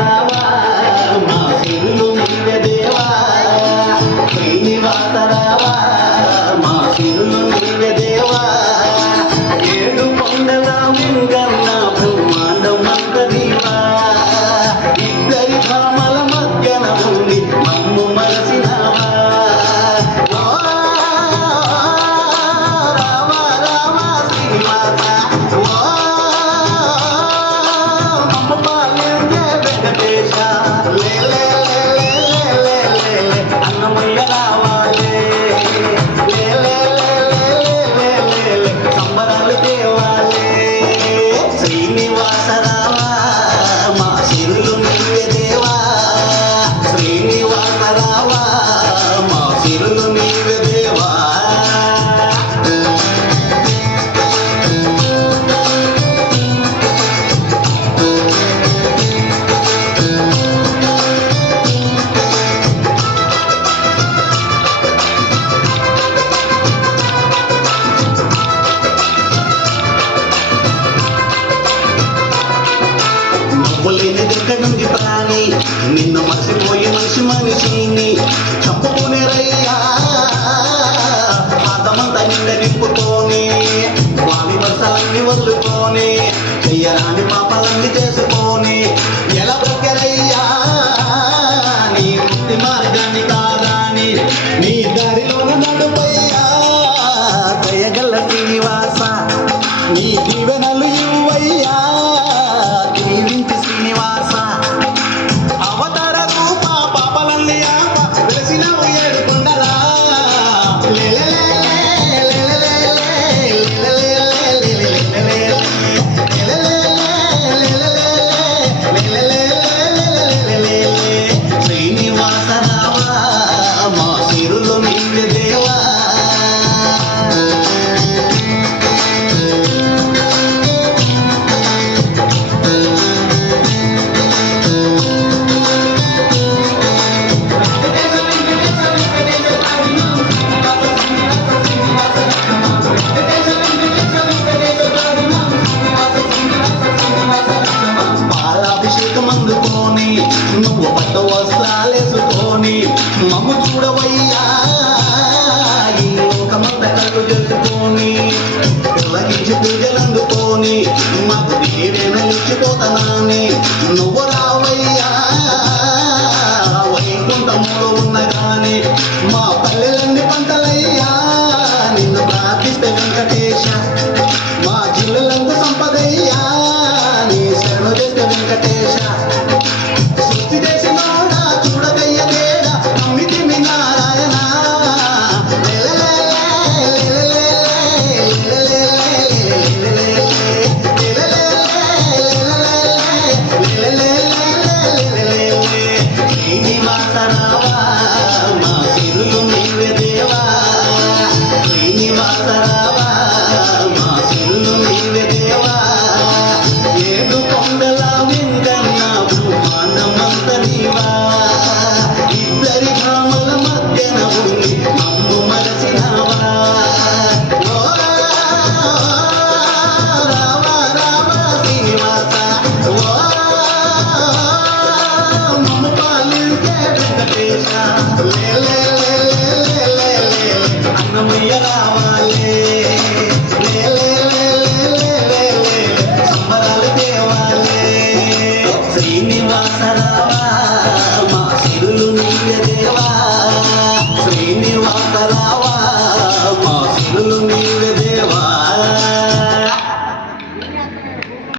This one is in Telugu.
రావా మా సిరులు నీవే దేవా శ్రీనివాస రావా మా సిరులు నీవే దేవా ఏడు కొండల వెంగన్న బ్రహ్మాండం మంతదివా ఇద్దరి భామల మధ్యన ఉండి మమ్ము మరసినావా రావా రావా శ్రీనివాస మమ్మ పాలించే వెంకటేశ అన్నమయ్య రావాలే సంబరాలు తేవాలే శ్రీనివాస రావా మా సిరులు నీవే దేవా శ్రీనివాస రావా మా సిరులు నీవే దేవా లేని దగ్గర నుండి ప్రాణి నిన్ను మర్చిపోయి మనిషిని చంపుకునే రయ్యా పాదమంతా నిండ నింపుకొని వామి వర్షాలన్నీ వదులుకొని చెయ్యరాని పాపాలన్నీ చేసుకొని ఎలా బ్రతకరయ్యా నీ ముక్తి మార్గాన్ని కాదాని నీ దారిలోన నడుపయ్యా దయగల్ల శ్రీనివాస నీ దీవెనలు ఇవ్వయ్యా దీవించి శ్రీనివాస అవతార రూప పాపలన్నీ వెలిసినవు ఏడు కొండలా శ్రీనివాస రావా మా సిరులు నీవే దేవా పాలాభిషేకం అందుకొని నువ్వు పట్టు వస్త్రాలేసుకొని మమ్ము చూడవయ్యా ఈ లోకమంతా కళ్ళు చేసుకొని తొలగించి పూజలు అందుకొని మాకు దేవేన నిలిచిపోతానని నువ్వు రావయ్యా వైకుంఠములో ఉన్న గాని మా పల్లెలన్నీ పంటలయ్యా నిన్ను ప్రార్థిస్తే వెంకటేశ మా